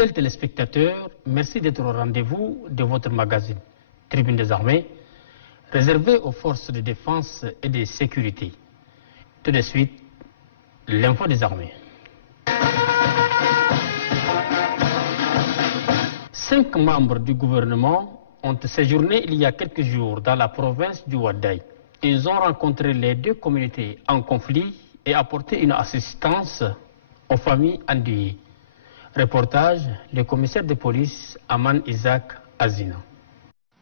Fidèles téléspectateurs, merci d'être au rendez-vous de votre magazine Tribune des Armées, réservé aux forces de défense et de sécurité. Tout de suite, l'info des armées. 5 membres du gouvernement ont séjourné il y a quelques jours dans la province du Ouaddaï. Ils ont rencontré les 2 communautés en conflit et apporté une assistance aux familles endeuillées. Reportage, le commissaire de police Aman Isaac Azina.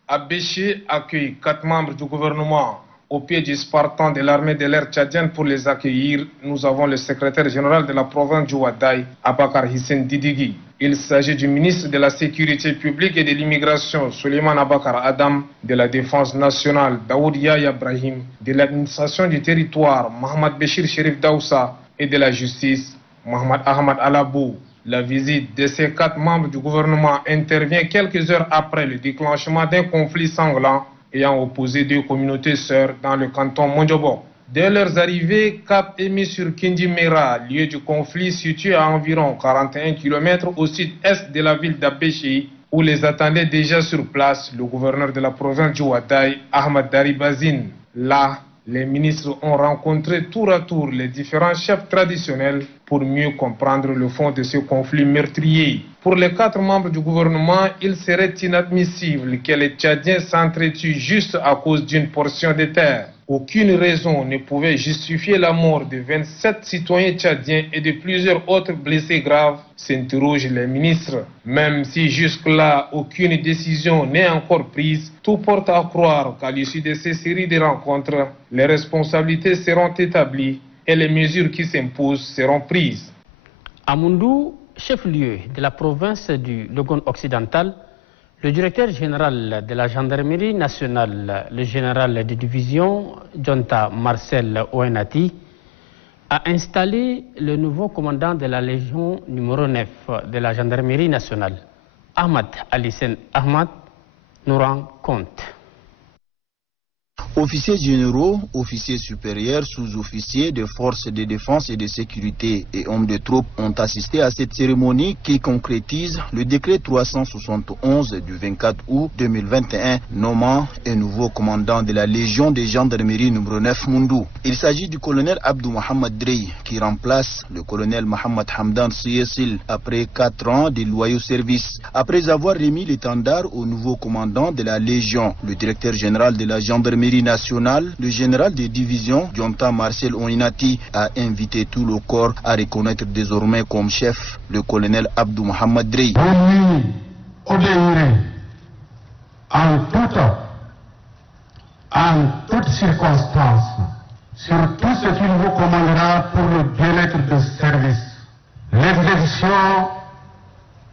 Abéché accueille 4 membres du gouvernement au pied du Spartan de l'armée de l'air tchadienne. Pour les accueillir, nous avons le secrétaire général de la province du Ouaddaï, Abakar Hissène Didigui. Il s'agit du ministre de la Sécurité publique et de l'immigration, Suleiman Abakar Adam, de la Défense nationale, Daoud Yahya Ibrahim, de l'administration du territoire, Mohamed Béchir Chérif Daoussa, et de la justice, Mohamed Ahmad Alabou. La visite de ces 4 membres du gouvernement intervient quelques heures après le déclenchement d'un conflit sanglant ayant opposé 2 communautés sœurs dans le canton Mondjobo. Dès leur arrivée, cap est mis sur Kindimera, lieu du conflit situé à environ 41 km au sud-est de la ville d'Abéché, où les attendait déjà sur place le gouverneur de la province du Ouaddaï, Ahmad Daribazine. Là, les ministres ont rencontré tour à tour les différents chefs traditionnels pour mieux comprendre le fond de ce conflit meurtrier. Pour les 4 membres du gouvernement, il serait inadmissible que les Tchadiens s'entretuent juste à cause d'une portion de terre. Aucune raison ne pouvait justifier la mort de 27 citoyens tchadiens et de plusieurs autres blessés graves, s'interrogent les ministres. Même si jusque-là aucune décision n'est encore prise, tout porte à croire qu'à l'issue de ces séries de rencontres, les responsabilités seront établies et les mesures qui s'imposent seront prises. À Moundou, chef-lieu de la province du Logone occidental, le directeur général de la gendarmerie nationale, le général de division Djonta Marcel Ouenati, a installé le nouveau commandant de la légion numéro 9 de la gendarmerie nationale. Ahmad Alisen Ahmad nous rend compte. Officiers généraux, officiers supérieurs, sous-officiers des forces de défense et de sécurité et hommes de troupes ont assisté à cette cérémonie qui concrétise le décret 371 du 24 août 2021 nommant un nouveau commandant de la Légion de gendarmerie numéro 9 Moundou. Il s'agit du colonel Abdou Mohamed Drey qui remplace le colonel Mohamed Hamdan Siyessil après 4 ans de loyaux services. Après avoir remis l'étendard au nouveau commandant de la Légion, le directeur général de la gendarmerie nationale, le général de division Djonta Marcel Ouenati a invité tout le corps à reconnaître désormais comme chef le colonel Abdou Mohamed Drey. Vous lui obéirez en toutes circonstances sur tout ce qu'il vous commandera pour le bien-être de service. L'exécution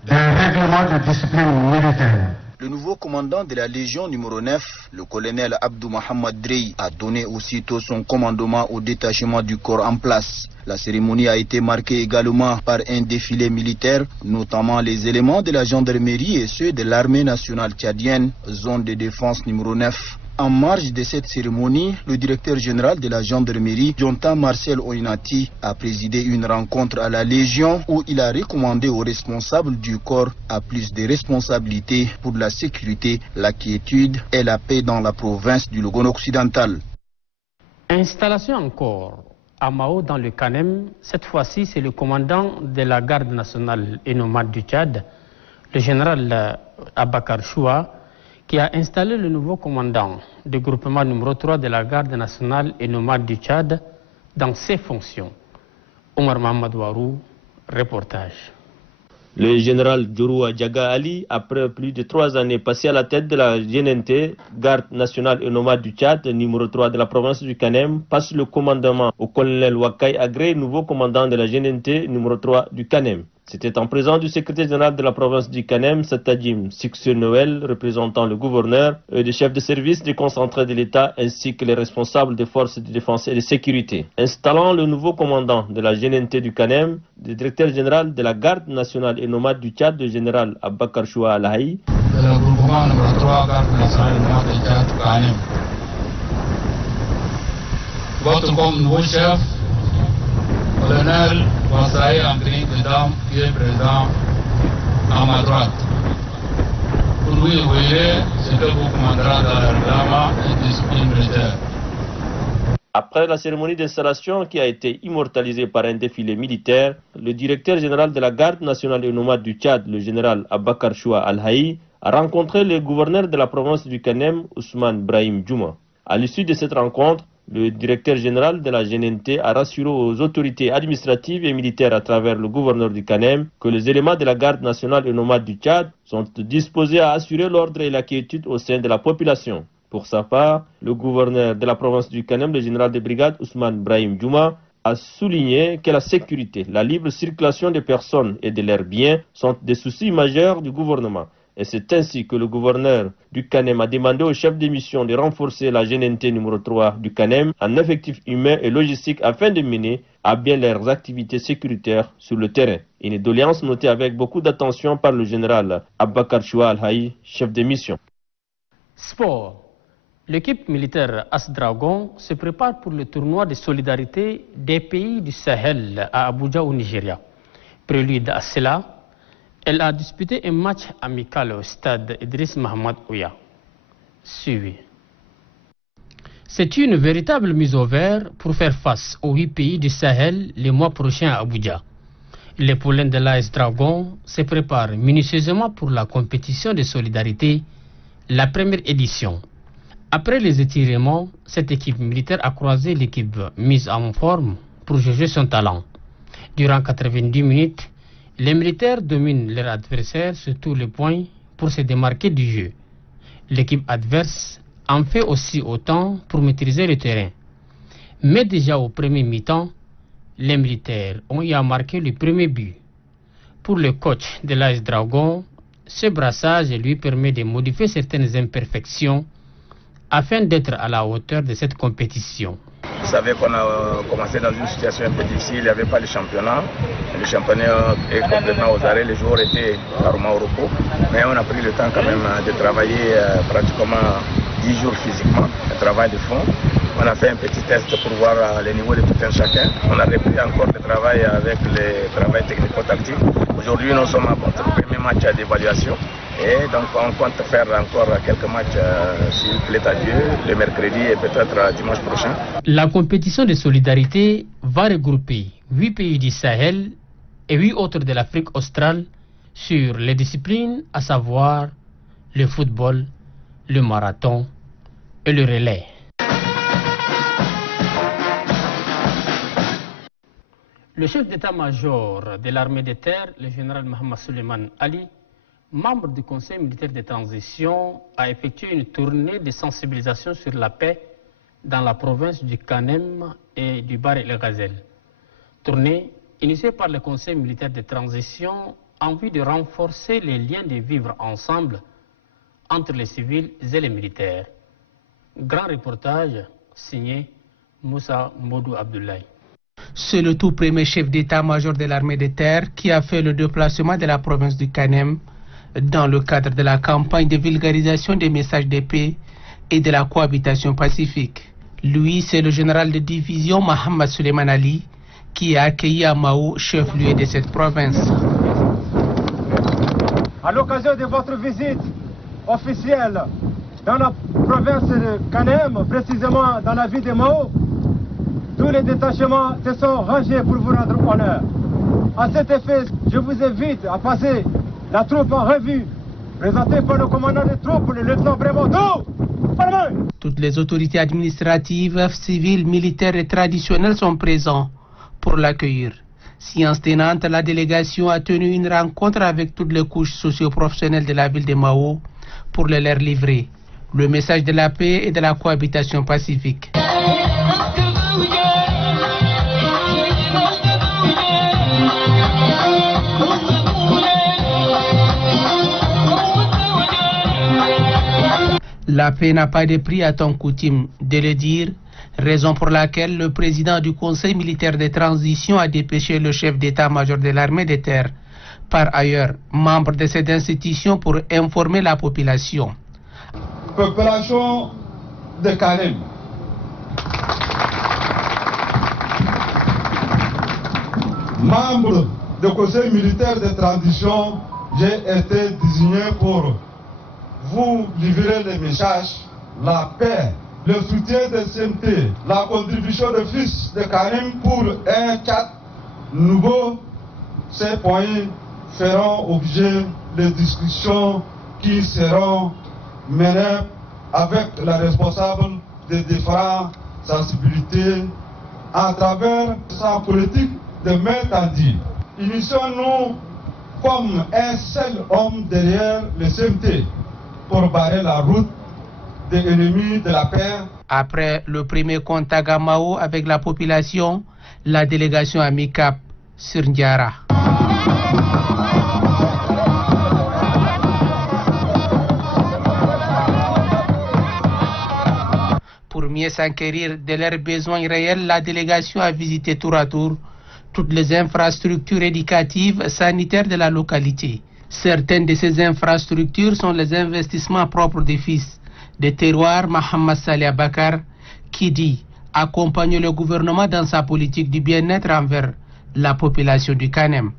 des règlements de discipline militaire. Le nouveau commandant de la Légion numéro 9, le colonel Abdou Mohamed Drey, a donné aussitôt son commandement au détachement du corps en place. La cérémonie a été marquée également par un défilé militaire, notamment les éléments de la gendarmerie et ceux de l'armée nationale tchadienne, zone de défense numéro 9. En marge de cette cérémonie, le directeur général de la gendarmerie, Djonta Marcel Ouenati, a présidé une rencontre à la Légion où il a recommandé aux responsables du corps à plus de responsabilités pour la sécurité, la quiétude et la paix dans la province du Logone occidental. Installation encore à Mao dans le Kanem. Cette fois-ci, c'est le commandant de la garde nationale et nomade du Tchad, le général Abakar Choua, qui a installé le nouveau commandant du groupement numéro 3 de la garde nationale et nomade du Tchad dans ses fonctions. Omar Mohamed Warou, reportage. Le général Djourou Djaga Ali, après plus de 3 années passées à la tête de la GNT, garde nationale et nomade du Tchad, numéro 3 de la province du Kanem, passe le commandement au colonel Wakai Agré, nouveau commandant de la GNT, numéro 3 du Kanem. C'était en présence du secrétaire général de la province du Kanem, Satadim Sixé Noël, représentant le gouverneur, et des chefs de service déconcentrés de l'État, ainsi que les responsables des forces de défense et de sécurité. Installant le nouveau commandant de la GNT du Kanem, le directeur général de la garde nationale et nomade du Tchad, le général Abakar Choua Alahi. Le groupement numéro 3, garde nationale et nomade du Tchad, Kanem. Votre comme nouveau chef, colonel Conseiller en grille de dames qui est présent, à ma droite. Pour lui, vous voyez ce que vous commanderez dans le règlement et discipline militaire. Après la cérémonie d'installation qui a été immortalisée par un défilé militaire, le directeur général de la garde nationale et nomade du Tchad, le général Abakar Choua Al-Haï, a rencontré le gouverneur de la province du Kanem, Ousmane Brahim Djouma. À l'issue de cette rencontre, le directeur général de la GNNT a rassuré aux autorités administratives et militaires à travers le gouverneur du Kanem que les éléments de la garde nationale et nomade du Tchad sont disposés à assurer l'ordre et la quiétude au sein de la population. Pour sa part, le gouverneur de la province du Kanem, le général de brigade Ousmane Brahim Djouma, a souligné que la sécurité, la libre circulation des personnes et de leurs biens sont des soucis majeurs du gouvernement. Et c'est ainsi que le gouverneur du Kanem a demandé au chef de mission de renforcer la GNNT numéro 3 du Kanem en effectifs humains et logistiques afin de mener à bien leurs activités sécuritaires sur le terrain. Une doléance notée avec beaucoup d'attention par le général Abakar Choua Al-Haï, chef de mission. Sport. L'équipe militaire As-Dragon se prépare pour le tournoi de solidarité des pays du Sahel à Abuja au Nigeria. Prélude à cela, elle a disputé un match amical au stade Idriss Mahamad Ouya. Suivez. C'est une véritable mise au vert pour faire face aux 8 pays du Sahel les mois prochains à Abuja. Les poulains de l'As-Dragon se préparent minutieusement pour la compétition de solidarité, la première édition. Après les étirements, cette équipe militaire a croisé l'équipe mise en forme pour juger son talent. Durant 90 minutes, les militaires dominent leur adversaire sur tous les points pour se démarquer du jeu. L'équipe adverse en fait aussi autant pour maîtriser le terrain. Mais déjà au premier mi-temps, les militaires ont eu à marquer le premier but. Pour le coach de l'AS Dragon, ce brassage lui permet de modifier certaines imperfections afin d'être à la hauteur de cette compétition. Vous savez qu'on a commencé dans une situation un peu difficile, il n'y avait pas le championnat. Le championnat est complètement aux arrêts, les joueurs étaient carrément au repos. Mais on a pris le temps quand même de travailler pratiquement 10 jours physiquement, un travail de fond. On a fait un petit test pour voir les niveaux de tout un chacun. On a repris encore le travail avec le travail technico-tactique. Aujourd'hui, nous sommes à notre premier match d'évaluation. Et donc on compte faire encore quelques matchs, s'il plaît à Dieu, le mercredi et peut-être dimanche prochain. La compétition de solidarité va regrouper 8 pays du Sahel et 8 autres de l'Afrique australe sur les disciplines, à savoir le football, le marathon et le relais. Le chef d'état-major de l'armée de terre, le général Mohamed Suleiman Ali, membre du Conseil militaire de transition, a effectué une tournée de sensibilisation sur la paix dans la province du Kanem et du Bahr el-Ghazal. Tournée initiée par le Conseil militaire de transition en vue de renforcer les liens de vivre ensemble entre les civils et les militaires. Grand reportage signé Moussa Modou Abdoulaye. C'est le tout premier chef d'état-major de l'armée de terre qui a fait le déplacement de la province du Kanem dans le cadre de la campagne de vulgarisation des messages de paix et de la cohabitation pacifique. Lui, c'est le général de division Mohamed Suleiman Ali qui a accueilli à Mao, chef-lieu de cette province. À l'occasion de votre visite officielle dans la province de Kanem, précisément dans la ville de Mao, tous les détachements se sont rangés pour vous rendre honneur. À cet effet, je vous invite à passer la troupe en revue, présentée par le commandant de troupes, le lieutenant Brémondo. Toutes les autorités administratives, civiles, militaires et traditionnelles sont présents pour l'accueillir. Séance tenante, la délégation a tenu une rencontre avec toutes les couches socio-professionnelles de la ville de Mao pour les leur livrer le message de la paix et de la cohabitation pacifique. La paix n'a pas de prix à ton coutume de le dire, raison pour laquelle le président du Conseil militaire de transition a dépêché le chef d'état-major de l'armée de terre, par ailleurs membre de cette institution, pour informer la population. Population de Kanem, membre du Conseil militaire de transition, j'ai été désigné pour vous livrer les messages, la paix, le soutien de CMT, la contribution de fils de Karim pour un Tchad nouveau. Ces points feront objet de discussions qui seront menées avec la responsable des différentes sensibilités à travers sa politique de main tendue. Unissons-nous comme un seul homme derrière le CMT pour barrer la route des ennemis de la paix. Après le premier contact à Mao avec la population, la délégation a mis cap sur Ndiara. Pour mieux s'enquérir de leurs besoins réels, la délégation a visité tour à tour toutes les infrastructures éducatives sanitaires de la localité. Certaines de ces infrastructures sont les investissements propres des fils de terroir Mohamed Saleh Bakar, qui dit accompagner le gouvernement dans sa politique du bien-être envers la population du Kanem.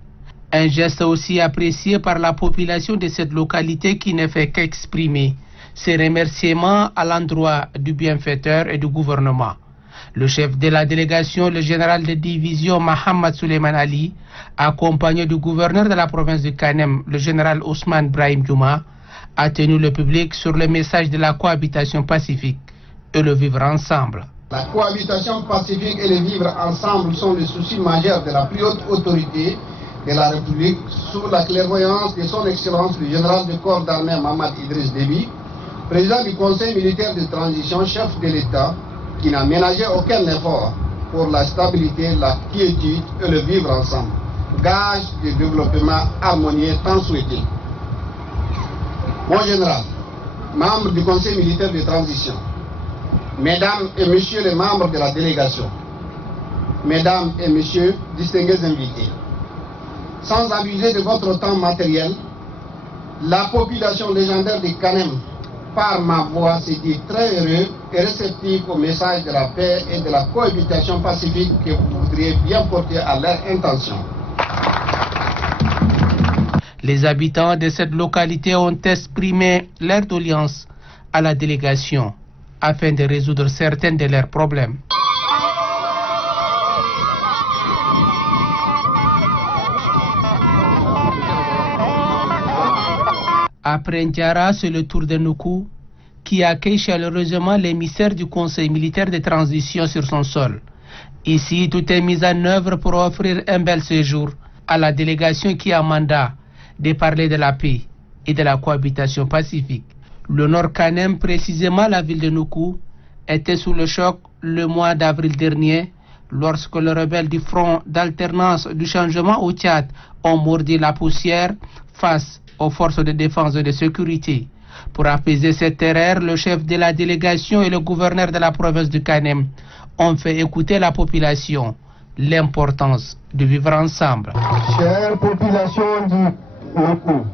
Un geste aussi apprécié par la population de cette localité qui ne fait qu'exprimer ses remerciements à l'endroit du bienfaiteur et du gouvernement. Le chef de la délégation, le général de division Mohamed Suleiman Ali, accompagné du gouverneur de la province du Kanem, le général Ousmane Brahim Djouma, a tenu le public sur le message de la cohabitation pacifique et le vivre ensemble. La cohabitation pacifique et le vivre ensemble sont les soucis majeurs de la plus haute autorité de la République, sous la clairvoyance de son Excellence le général de corps d'armée Mohamed Idriss Déby, président du Conseil militaire de transition, chef de l'État, qui n'a ménagé aucun effort pour la stabilité, la quiétude et le vivre ensemble, gage de développement harmonieux tant souhaité. Mon général, membre du Conseil militaire de transition, mesdames et messieurs les membres de la délégation, mesdames et messieurs distingués invités, sans abuser de votre temps matériel, la population légendaire de Kanem, par ma voix, se dit très heureux et réceptif au message de la paix et de la cohabitation pacifique que vous voudriez bien porter à leur intention. Les habitants de cette localité ont exprimé leur doléance à la délégation afin de résoudre certains de leurs problèmes. Après Ndiara, c'est le tour de Nuku qui accueille chaleureusement l'émissaire du Conseil militaire de transition sur son sol. Ici, tout est mis en œuvre pour offrir un bel séjour à la délégation qui a mandat de parler de la paix et de la cohabitation pacifique. Le Nord Kanem, précisément la ville de Nuku, était sous le choc le mois d'avril dernier lorsque les rebelles du Front d'alternance du changement au Tchad ont mordu la poussière face aux forces de défense et de sécurité. Pour apaiser cette terreur, le chef de la délégation et le gouverneur de la province du Kanem ont fait écouter la population l'importance de vivre ensemble. Chère population du Nuku,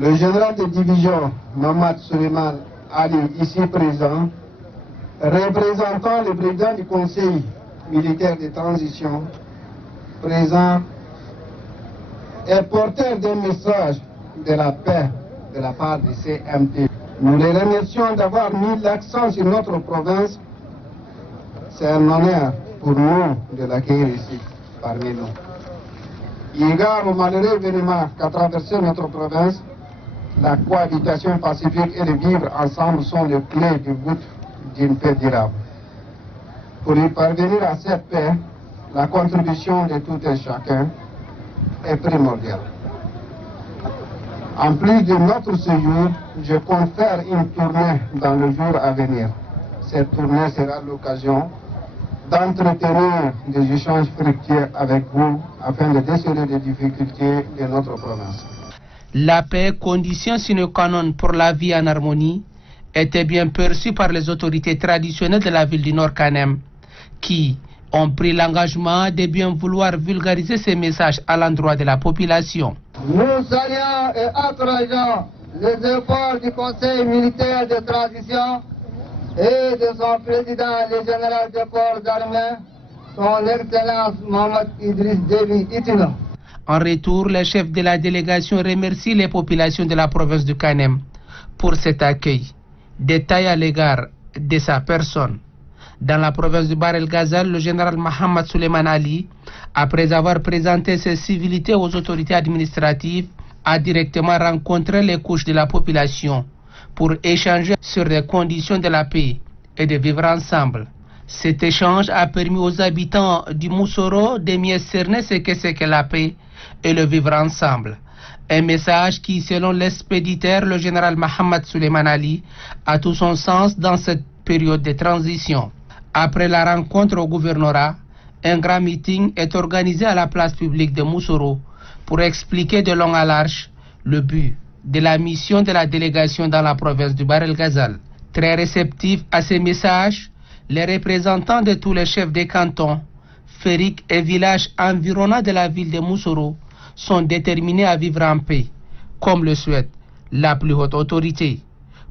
le général de division Mohamed Suleiman Ali, ici présent, représentant le président du Conseil militaire de transition, présent, est porteur d'un message de la paix de la part du CMT. Nous les remercions d'avoir mis l'accent sur notre province. C'est un honneur pour nous de l'accueillir ici, parmi nous. Égard au malheureux événement qu'a traversé notre province, la cohabitation pacifique et le vivre ensemble sont les clés du but d'une paix durable. Pour y parvenir à cette paix, la contribution de tout et chacun est primordiale. En plus de notre séjour, je compte faire une tournée dans le jour à venir. Cette tournée sera l'occasion d'entretenir des échanges fructueux avec vous afin de déceler les difficultés de notre province. La paix, condition sine qua non pour la vie en harmonie, était bien perçue par les autorités traditionnelles de la ville du Nord Kanem, qui ont pris l'engagement de bien vouloir vulgariser ces messages à l'endroit de la population. Nous saluons et encourageons les efforts du Conseil militaire de transition et de son président, le général de corps d'armée, son Excellence Mohamed Idriss Déby Itino. En retour, le chef de la délégation remercie les populations de la province du Kanem pour cet accueil. Détail à l'égard de sa personne. Dans la province du Bahr el Ghazal, le général Mohamed Souleymane Ali, après avoir présenté ses civilités aux autorités administratives, a directement rencontré les couches de la population pour échanger sur les conditions de la paix et de vivre ensemble. Cet échange a permis aux habitants du Moussoro de mieux cerner ce que c'est que la paix et le vivre ensemble. Un message qui, selon l'expéditeur, le général Mohamed Souleymane Ali, a tout son sens dans cette période de transition. Après la rencontre au gouvernorat, un grand meeting est organisé à la place publique de Moussoro pour expliquer de long à large le but de la mission de la délégation dans la province du Bahr el Ghazal. Très réceptifs à ces messages, les représentants de tous les chefs des cantons, fériques et villages environnants de la ville de Moussoro sont déterminés à vivre en paix, comme le souhaite la plus haute autorité.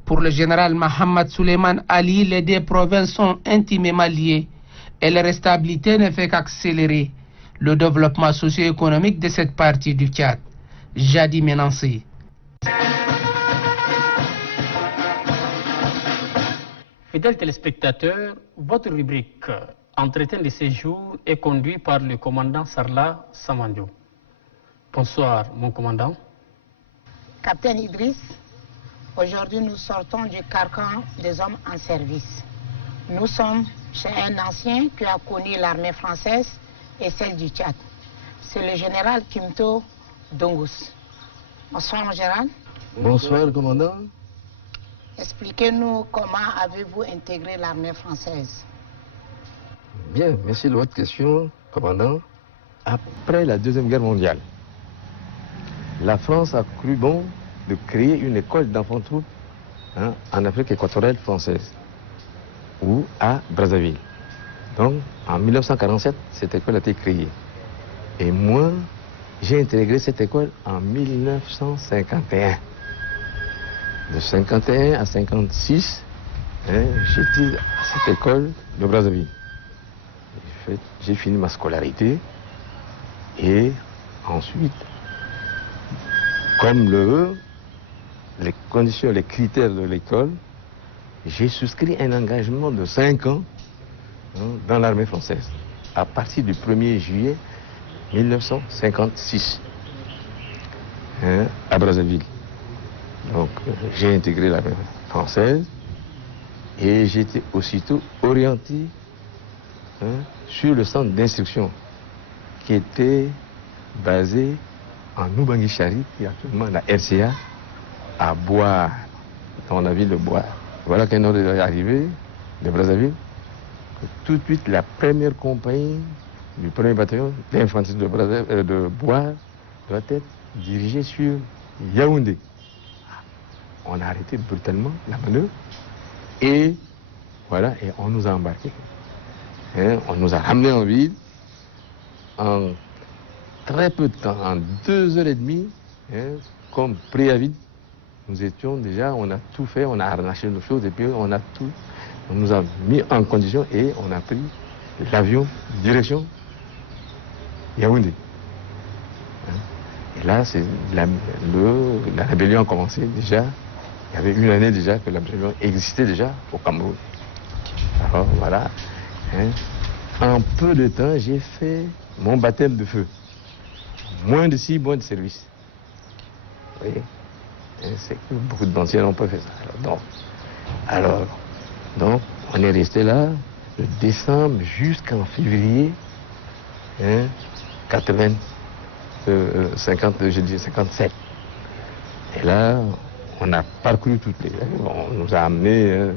Pour le général Mohamed Souleymane Ali, les deux provinces sont intimement liées et leur stabilité ne fait qu'accélérer le développement socio-économique de cette partie du Tchad. Jadi Menansé. Fidèles téléspectateurs, votre rubrique Entretien de séjour est conduite par le commandant Sarla Samandio. Bonsoir, mon commandant. Capitaine Idriss, aujourd'hui nous sortons du carcan des hommes en service. Nous sommes chez un ancien qui a connu l'armée française et celle du Tchad. C'est le général Kimto Dongus. Bonsoir, mon général. Bonsoir, commandant. Expliquez-nous comment avez-vous intégré l'armée française? Bien, merci de votre question, commandant. Après la Deuxième Guerre mondiale, la France a cru bon de créer une école d'enfants-troupes en Afrique équatoriale française, ou à Brazzaville. Donc, en 1947, cette école a été créée. Et moi, j'ai intégré cette école en 1951. De 51 à 56, j'étais à cette école de Brazzaville. J'ai fini ma scolarité et ensuite, comme les conditions, les critères de l'école, j'ai souscrit un engagement de 5 ans dans l'armée française à partir du 1er juillet 1956 à Brazzaville. Donc j'ai intégré l'armée française et j'ai été aussitôt orienté sur le centre d'instruction qui était basé en Noubanguichari, qui est actuellement la RCA, à Boire, dans la ville de Boire. Voilà qu'un ordre est arrivé de Brazzaville. Tout de suite, la première compagnie du premier bataillon d'infanterie de Boire doit être dirigée sur Yaoundé. On a arrêté brutalement la manœuvre et voilà, et on nous a embarqués. On nous a ramenés en ville en très peu de temps, en 2h30, comme préavis. Nous étions déjà, on a tout fait, on a harnaché nos choses et puis on nous a mis en condition et on a pris l'avion direction Yaoundé. Et là, la rébellion a commencé déjà. Il y avait une année déjà que la rébellion existait déjà au Cameroun. Alors voilà. En peu de temps, j'ai fait mon baptême de feu. Moins de 6 mois de service. Vous voyez, c'est que beaucoup d'anciens n'ont pas fait ça. Donc, on est resté là de décembre jusqu'en février 57. Et là, on a parcouru toutes les... On nous a amenés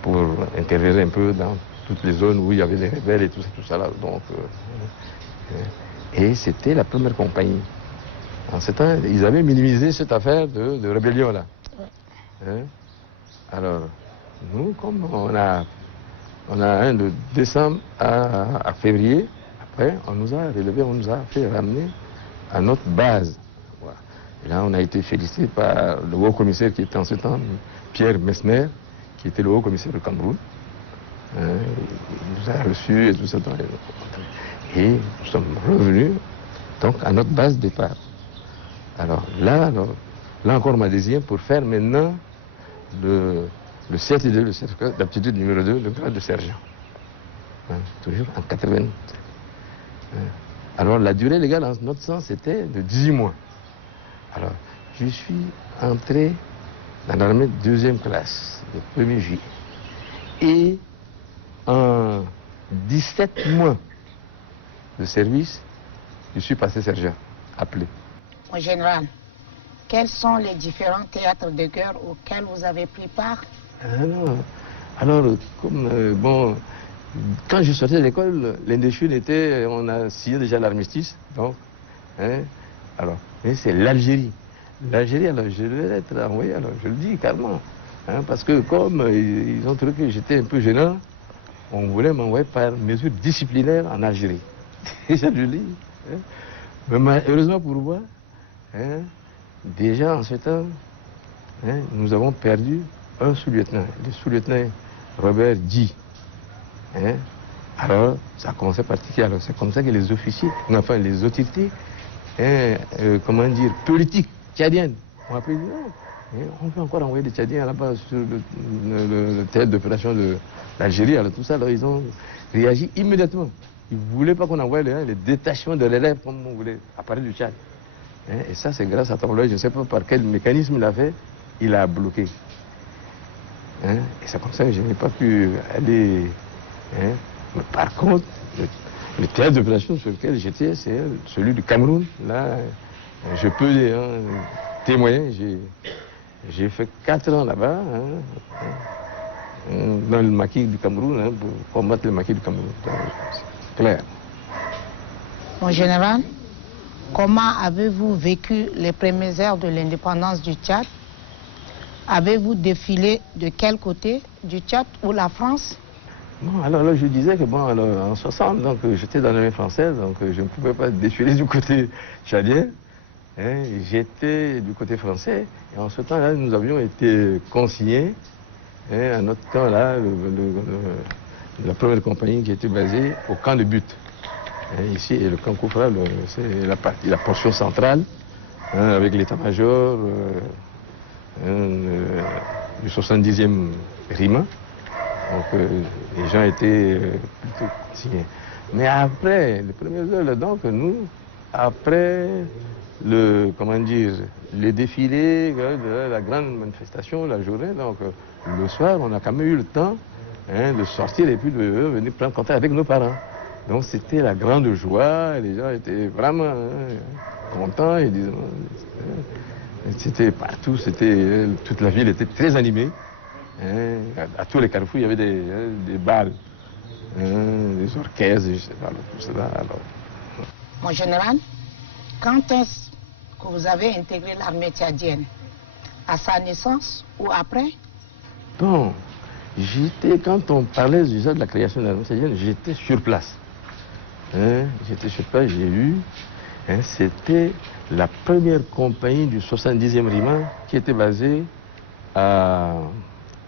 pour intervenir un peu dans toutes les zones où il y avait des rebelles et tout ça là. Donc, et c'était la première compagnie. En ce temps, ils avaient minimisé cette affaire de rébellion là. Alors, nous, comme on a un de décembre à février, après, on nous a relevé, on nous a fait ramener à notre base. Voilà. Et là, on a été félicité par le haut commissaire qui était en ce temps, Pierre Messner, qui était le haut commissaire du Cameroun. Il nous a reçus et tout ça. Et nous sommes revenus Donc à notre base de départ. Alors là encore on m'a désigné pour faire maintenant le CATD, le certificat d'aptitude numéro 2, le grade de sergent. Toujours en 80. Alors la durée légale en notre sens c'était de 18 mois. Alors je suis entré dans l'armée de 2e classe, le 1er juillet. Et en 17 mois de service, je suis passé sergent, appelé. En général, quels sont les différents théâtres de guerre auxquels vous avez pris part? Alors, comme, quand je sortais de l'école, l'Indochine était, on a signé déjà l'armistice, donc, alors, c'est l'Algérie. L'Algérie, alors, je devais être envoyé, alors, je le dis carrément, parce que comme ils ont trouvé que j'étais un peu gênant, on voulait m'envoyer par mesure disciplinaire en Algérie. Et ça, je le dis. Mais heureusement pour moi, déjà en ce temps, nous avons perdu un sous-lieutenant, le sous-lieutenant Robert Di. Alors, ça a commencé par tiquer. Alors, c'est comme ça que les officiers, enfin les autorités, comment dire, politiques tchadiennes, ont appelé, on peut encore envoyer des Tchadiens là-bas sur le théâtre d'opération de l'Algérie. Alors, tout ça, alors, ils ont réagi immédiatement. Ils ne voulaient pas qu'on envoie les détachements de relève comme on voulait apparaître du Tchad. Et ça, c'est grâce à Tombola, je ne sais pas par quel mécanisme il a fait, il a bloqué. Et c'est comme ça que je n'ai pas pu aller. Mais par contre, le théâtre d'opération sur lequel j'étais, c'est celui du Cameroun. Là, je peux témoigner, j'ai fait 4 ans là-bas, dans le maquis du Cameroun, pour combattre le maquis du Cameroun. C'est clair. En général, comment avez-vous vécu les premières heures de l'indépendance du Tchad? Avez-vous défilé de quel côté? Du Tchad ou la France? Non, alors là, je disais que bon, alors, en 60, donc j'étais dans l'armée française, donc je ne pouvais pas défiler du côté tchadien. J'étais du côté français. Et en ce temps-là, nous avions été consignés, à notre temps-là, la première compagnie qui était basée au camp de Butte. Ici, et le camp Koufra, c'est la portion centrale, avec l'état-major du 70e RIMA. Donc, les gens étaient plutôt signés. Mais après, les premières heures, donc, nous, après le défilé, la grande manifestation, la journée, donc, le soir, on a quand même eu le temps de sortir et puis de venir prendre contact avec nos parents. Donc, c'était la grande joie, les gens étaient vraiment contents, et disons, c'était partout, toute la ville était très animée. À tous les carrefours, il y avait des balles, des orchestres, je sais pas, tout cela. Alors. En général, quand est-ce que vous avez intégré l'armée tchadienne? À sa naissance ou après? Bon, quand on parlait déjà de la création de l'armée tchadienne, j'étais sur place. J'étais sur place, j'ai vu, c'était la première compagnie du 70e RIMA qui était basée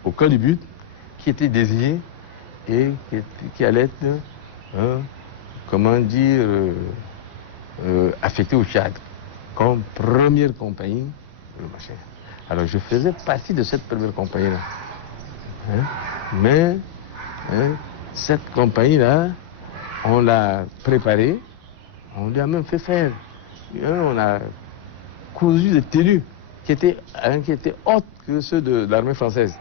au camp du But, qui était désignée et qui allait être, affectée au Tchad comme première compagnie. Alors je faisais partie de cette première compagnie-là. Mais cette compagnie-là, on l'a préparée, on lui a même fait faire. On a cousu des tenues qui étaient hautes que ceux de l'armée française,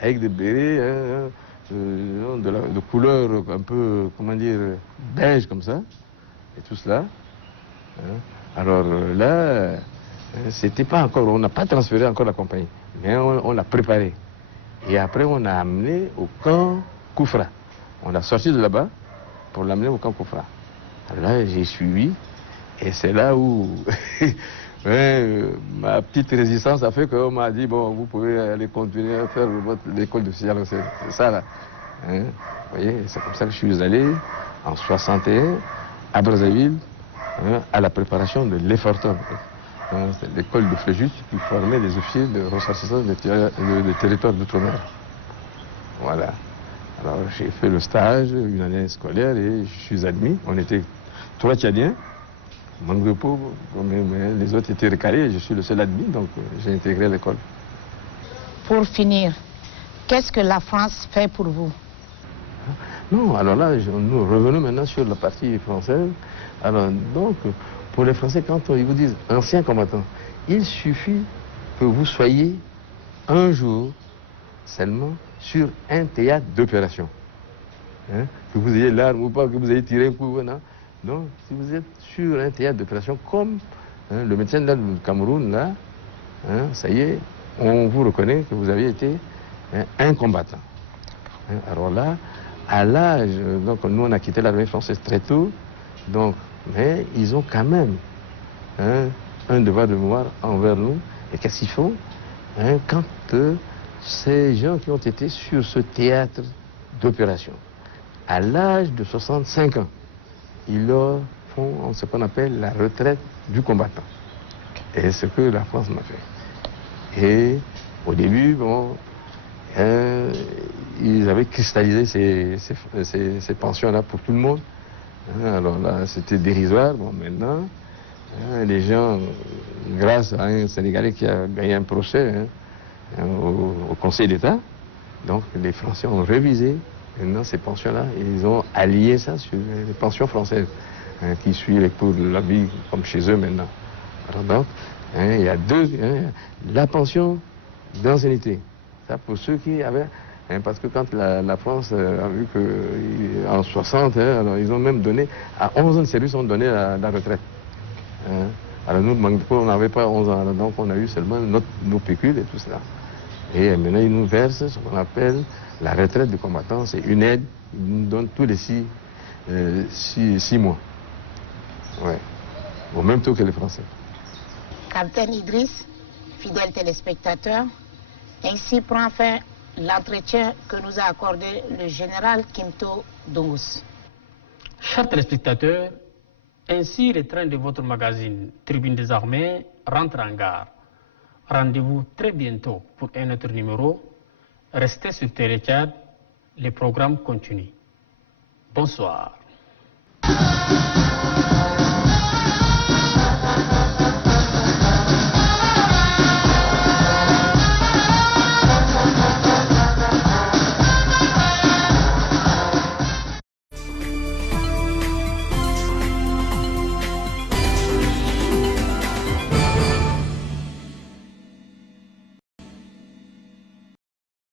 avec des bérets de couleur un peu, beige comme ça, et tout cela. Alors là, c'était pas encore, on n'a pas transféré encore la compagnie, mais on l'a préparée. Et après, on a amené au camp Koufra. On l'a sorti de là-bas pour l'amener au camp Koufra. Alors là, j'ai suivi, et c'est là où ma petite résistance a fait qu'on m'a dit, bon, vous pouvez aller continuer à faire l'école de Sierra. C'est ça, là. Vous voyez, c'est comme ça que je suis allé, en 61, à Brazzaville, à la préparation de l'Efforton. C'est l'école de Fréjus qui formait des officiers de ressortissants des territoires d'outre-mer. Voilà. Alors j'ai fait le stage, une année scolaire, et je suis admis. On était 3 Tchadiens, Mon repos, les autres étaient recalés, je suis le seul admis, donc j'ai intégré l'école. Pour finir, qu'est-ce que la France fait pour vous? Non, alors là, nous revenons maintenant sur la partie française. Alors, donc, pour les Français, quand ils vous disent anciens combattants, il suffit que vous soyez un jour seulement sur un théâtre d'opération. Hein? Que vous ayez l'arme ou pas, que vous ayez tiré un coup, non? Donc, si vous êtes sur un théâtre d'opération, comme le médecin là, du Cameroun, là, ça y est, on vous reconnaît que vous avez été un combattant. Alors là, à l'âge, donc nous on a quitté l'armée française très tôt, donc, mais ils ont quand même un devoir de mémoire envers nous. Et qu'est-ce qu'ils font quand ces gens qui ont été sur ce théâtre d'opération, à l'âge de 65 ans, ils leur font ce qu'on appelle la retraite du combattant. Et ce que la France m'a fait. Et au début, bon, ils avaient cristallisé ces pensions-là pour tout le monde. Alors là, c'était dérisoire. Bon, maintenant, les gens, grâce à un Sénégalais qui a gagné un procès au Conseil d'État, donc les Français ont révisé maintenant ces pensions-là et ils ont allié ça sur les pensions françaises qui suivent les cours de la vie comme chez eux maintenant. Alors donc, il y a la pension d'ancienneté. Ça pour ceux qui avaient, parce que quand la France a vu qu'en 60, alors ils ont même donné, à 11 ans de service, on donnait la retraite. Alors nous, on n'avait pas 11 ans, donc on a eu seulement nos pécules et tout cela. Et maintenant, ils nous versent ce qu'on appelle la retraite du combattant. C'est une aide qu'ils nous donnent tous les 6 mois. Ouais. Au même taux que les Français. Capitaine Idriss, fidèle téléspectateur, ainsi prend fin l'entretien que nous a accordé le général Kimto Dungus. Chers téléspectateurs, ainsi le train de votre magazine Tribune des Armées rentre en gare. Rendez-vous très bientôt pour un autre numéro. Restez sur Télé Tchad, les programmes continuent. Bonsoir.